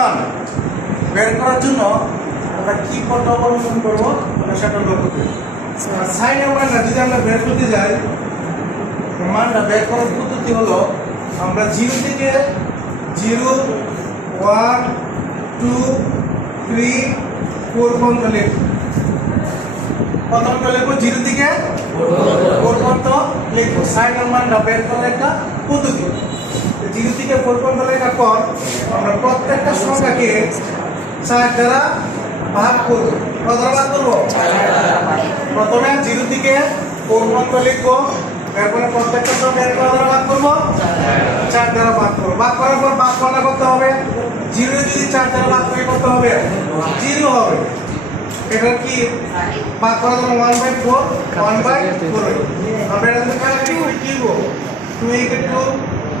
মান বের করার জন্য আমরা কি পথ অবলম্বন করব সেটা লক্ষ্য করি। আর সাইনের মানটা যদি আমরা বের করতে যাই মানটা বের করার পদ্ধতি হলো আমরা জিরো থেকে zero one two three four পর্যন্ত লিখব। প্রথমটা লিখব জিরো থেকে ফোর পর্যন্ত। লিখব। সাইনের মানটা বের করার একটা পদ্ধতি। জিরো থেকে লেখার পর আমরা প্রত্যেকটা সংখ্যাকে চার দ্বারা ভাগ করব। কত দ্বারা ভাগ করব? প্রথমে জিরো থেকে ফোর লিখব? এরপরে প্রত্যেকটা সংখ্যা এক দ্বারা ভাগ করব। চার দ্বারা ভাগ করব। ভাগ করার পর ভাগ করা করতে হবে? জিরো যদি চার দ্বারা ভাগ করে, করতে হবে? জিরো হবে। এটা কি? ভাগ করার জন্য one by four one by four আমরা এটা করি কি হব টু ইকে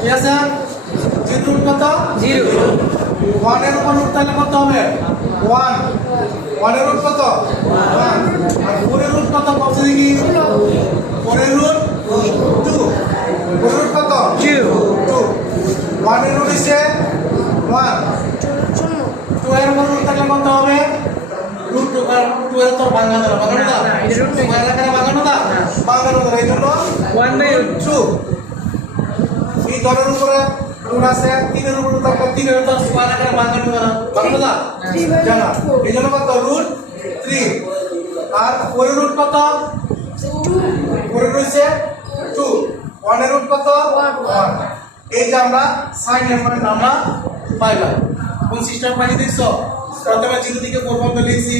ঠিক আছে? জিরো কত জিরো। ওয়ানের উপর রুট তাহলে কত হবে? ওয়ান। ওয়ানের রুট কত? ওয়ান। আর ফোরের রুট কত কত দেখি? ফোরের রুট টু। ফোরের রুট কত? জিরো। টু। ওয়ানের রুট হচ্ছে ওয়ান। টু এর উপর রুট থাকলে কত হবে? রুট টু টু এর তো বাঙানো না বাঙানো না না, এটা root নেই। স্কয়ার আকারে বাঙানো না না। বাঙানো না এই জন্য এই দলের উপরে রুট আছে তিনের উপরে তিনের স্কয়ার আকারে বাঙানো না বাঙানো না জানা। এই জন্য কত? Root three. আর ফোরের রুট কত? ফোরের রয়েছে টু। ওয়ানের রুট কত? ওয়ান। এই যে আমরা সাইন এর আমরা পাইলাম কোন সিস্টেম পাই দেখছ? প্রথমে জিরো থেকে ফোর পর্যন্ত লিখছি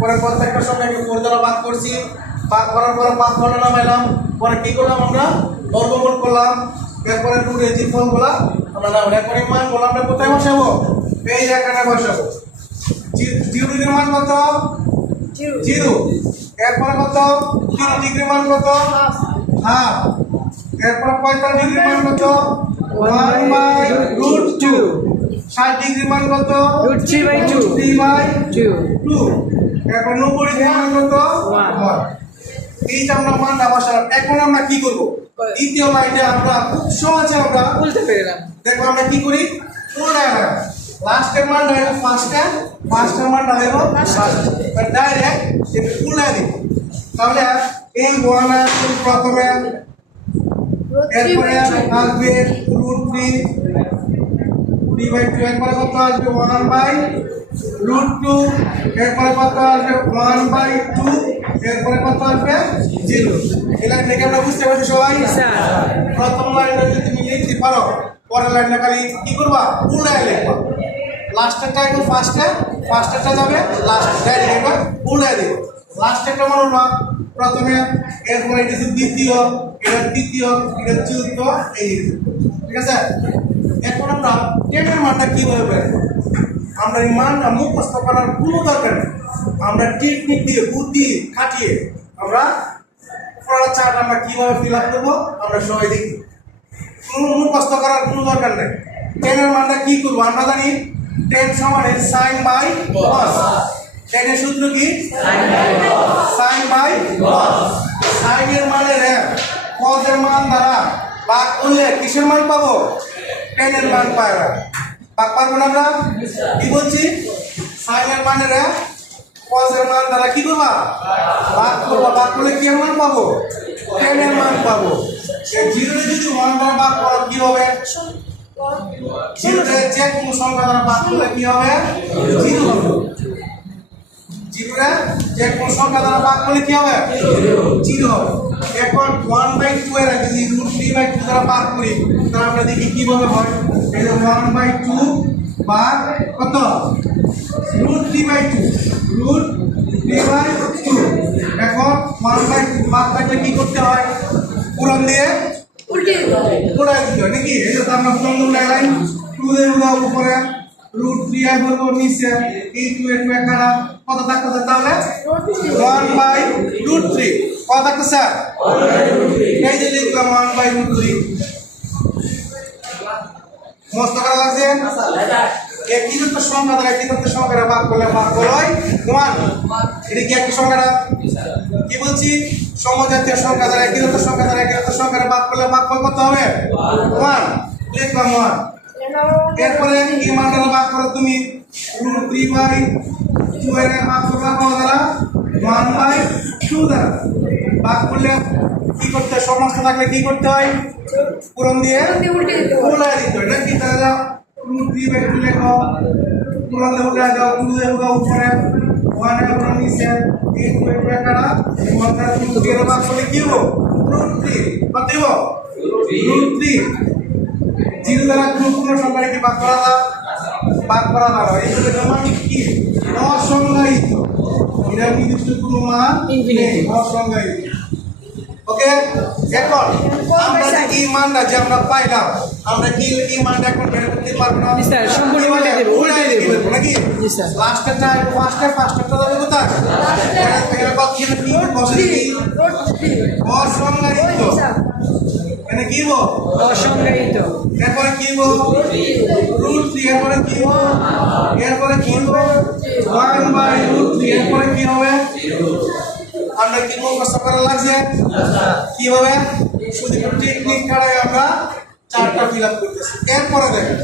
পরে প্রত্যেকটা সংখ্যাকে ফোর দ্বারা ভাগ করছি ভাগ করার পরে পাঁচ ঘণ্টা নামাইলাম পরে কি করলাম আমরা? বর্গমূল করলাম। এরপরে টু রেজি ফোনগুলা আমরা নাম এরপরে মান বললাম আমরা কোথায় বসাবো? এই জায়গাটা বসাবো। জিরো ডিগ্রি মান কত? জিরো। এরপরে কত? জিরো ডিগ্রি মান কত? হাফ। এরপরে পঁয়তাল্লিশ ডিগ্রি মান কত? One by root two. ষাট ডিগ্রি মান কত? Root three by two. Three by two. Two. এরপর নব্বই ডিগ্রি মান কত. ওয়ান। এই যে আমরা মানটা বসালাম এখন আমরা কি করব? দ্বিতীয় লাইনে আমরা খুব সহজে আমরা বলতে পেরেলাম। দেখো আমরা কি করি? পুরোটা লাস্টের মান ডাইরেক্ট ফার্স্টে ফার্স্টের মান ডাইরেক্ট ফার্স্ট ডাইরেক্ট এটা পুরোটা দিব তাহলে এই ওয়ান আসবে প্রথমে এরপরে আসবে root three three by two এরপরে কত আসবে? ওয়ান বাই রুট টু এরপরে কত আসবে? ওয়ান বাই টু এরপরে কত আসবে? জিরো। এটা দেখে আমরা বুঝতে পারছি সবাই। প্রথম লাইনটা যদি তুমি লিখতে পারো পরের লাইনটা খালি কি করবা? উল্টায় লিখবা? লাস্টেরটা একদম ফার্স্টে ফার্স্টেরটা যাবে লাস্ট ডাইরেক্ট একবার উল্টায় দেবো লাস্টেরটা মনে হলো প্রথমে এরপরে এটা হচ্ছে দ্বিতীয় এটা তৃতীয় এটা চতুর্থ এই ঠিক আছে? এখন আমরা টেনের মানটা কীভাবে বের? আমরা এই মানটা মুখস্থ করার কোনো দরকার নেই। আমরা টেকনিক দিয়ে বুদ্ধি খাটিয়ে আমরা পড়ার চার্ট আমরা কীভাবে ফিল আপ করব, আমরা সবাই দেখি। কোনো মুখস্থ করার কোনো দরকার নেই। টেনের মানটা কী করব? আমরা জানি টেন সমান সাইন বাই কস টেনের সূত্র কি? সাইন বাই কস সাইনের মানে রে কসের মান দ্বারা ভাগ করলে কিসের মান পাবো? টেনের মান পায় না। পারব না আমরা? কি বলছি? সাইনের মানে রে? মান দ্বারা কি করবা? ভাগ করবা। ভাগ করলে কি মান পাবো? টেনের মান পাবো। জিরোতে যদি ওয়ান দ্বারা ভাগ করো, কি হবে? জিরোতে যে কোনো সংখ্যা দ্বারা ভাগ করলে কি হবে? জিরো হবে। যে কোনো সংখ্যা দ্বারা ভাগ করলে কি হবে? জিরো হবে। এখন ওয়ান বাই টু এর যদি রুট থ্রি বাই টু দ্বারা ভাগ করি তাহলে আমরা দেখি কীভাবে হয়? এই যে ওয়ান বাই টু ভাগ কত? Root three by two root three by two এখন ওয়ান বাই টু ভাগ থাকলে কি করতে হয়? পূরণ দিয়ে দিতে হয় নাকি? এই যে আমরা পূরণ দিয়ে টু উঠাও উপরে রুট থ্রি আই বলব নিচে এই টু এ টু কত থাকতে তাহলে? ওয়ান বাই রুট থ্রি কত স্যার? এই যে লিখলাম ওয়ান বাই রুট থ্রি মস্ত করা লাগছে? এ কি যুক্ত সংখ্যা দ্বারা, কি যুক্ত সংখ্যাটা ভাগ করলে ভাগ হয়? ওয়ান এটা কি একটি সংখ্যাটা? কি বলছি? সমজাতীয় সংখ্যা দ্বারা, কি যুক্ত সংখ্যা দ্বারা, কি যুক্ত সংখ্যাটা ভাগ করলে ভাগ করতে হবে? ওয়ান লিখলাম ওয়ান এরপরে কি মানটা ভাগ করো তুমি? রুট থ্রি বাই টু এর ভাগ করবা কত দ্বারা ওয়ান বাই টু দ্বারা। ভাগ করলে কি করতে হয়? সমস্ত থাকলে কি করতে হয়? পূরণ দিয়ে উল্টায় দিতে হয়। নাকি তাহলে রুট থ্রি বাই টু লেখো পূরণ দিয়ে উল্টায় দাও টু দিয়ে উল্টা উপরে। ওয়ানের উপরে নিচে। এই টু এর উপরে কাটা ওয়ান দ্বারা টু দিয়ে ভাগ করলে কি হব? রুট থ্রি কত দিব? রুট থ্রি জিরো দ্বারা কোনো সংখ্যাকে ভাগ করা যায় ভাগ করা যায় না। এই জন্য মান কি? অসংজ্ঞায়িত। এটা নির্দিষ্ট কোনো মান অসংজ্ঞায়িত। ওকে? এখন আমরা যে এই মানটা যে আমরা পাইলাম আমরা কি এই মানটা এখন বের করতে পারব না? স্যার, সম্পূর্ণ উল্টে দেব, উল্টে দেব। দেব নাকি? স্যার। লাস্টেরটা ফার্স্টে ফার্স্টেরটা যাবে কোথায়? এটা কত কি? কি বসে কি অসংজ্ঞায়িত। এখানে কি বল অসংজ্ঞায়িত এরপরে কি রুট থ্রি এরপরে কি? বল এরপরে কি ওয়ান বাই রুট থ্রি এরপরে কি হবে? আমরা কি মুখস্থ করা লাগছে? কি হবে? শুধু টেকনিক কাটায় আমরা চারটা ফিল আপ করতেছি। এরপরে দেখেন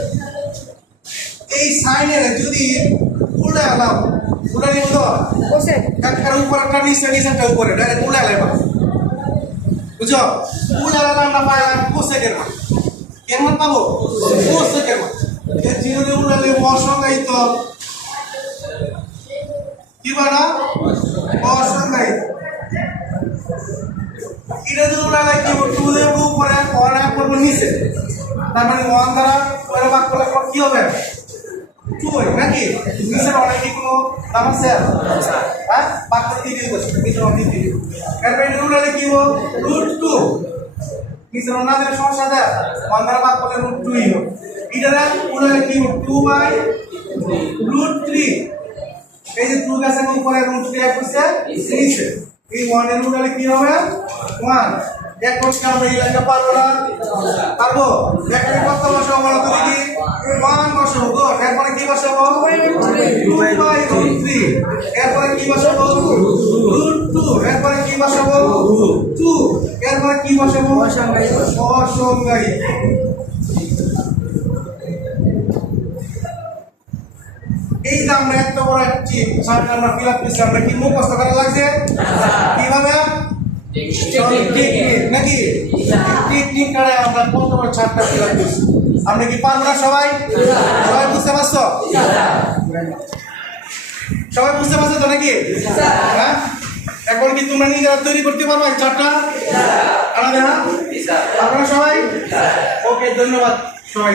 এই সাইনের যদি উল্টে আলাম উল্টে নিব তো? উপর নিচে নিচেরটা উপরে ডাইরেক্ট উল্টে আলাম বুঝছ উল্টে আলাম আমরা পাইলাম কোসেকের মান কেমন পাবো? কোসেকের মান এই জিরো দিয়ে উল্টালে অসংজ্ঞায়িত কি বানা অসংজ্ঞায়িত এটা যদি উল্টালে কি টু দেব উপরে এক করব নিচে। তার মানে ওয়ান দ্বারা ভাগ করলে কি হবে? টু নাকি? নিচের অনেক কোনো দাম আছে হ্যাঁ নিচের অনেক দিয়ে দিতে এরপরে এটা উল্টালে কি হবে রুট টু নিচের না দিলে সমস্যা দেয় দ্বারা ভাগ করলে রুট টুই হবে এটা উল্টালে কি হবে টু বাই রুট থ্রি এই যে টু গেছে উপরে রুট থ্রি এক করছে নিচে এই ওয়ানের উল্টালে কি হবে ওয়ান এক করছে আমরা এই লাইনটা পারব না পারব এখানে কত বসাবো বলো তো দেখি ওয়ান বসাবো গুড এরপরে কি বসাবো টু বাই রুট থ্রি এরপরে কি বসাবো রুট টু এরপরে কি বসাবো টু এরপরে কি বসাবো অসংজ্ঞায়িত। এই যে আমরা এত বড় একটি সামনে আমরা ফিল আপ করছি আমরা কি মুখস্থ করা লাগছে? কীভাবে? টেকনিক নাকি? টেকনিক করে আমরা কত বড় চারটা ফিল আপ করছি। আমরা কি পারব না সবাই? সবাই বুঝতে পারছ? সবাই বুঝতে পারছ তো নাকি? হ্যাঁ? এখন কি তোমরা নিজেরা তৈরি করতে পারবে চারটা আমাদের হ্যাঁ? আপনারা সবাই? ওকে, ধন্যবাদ সবাই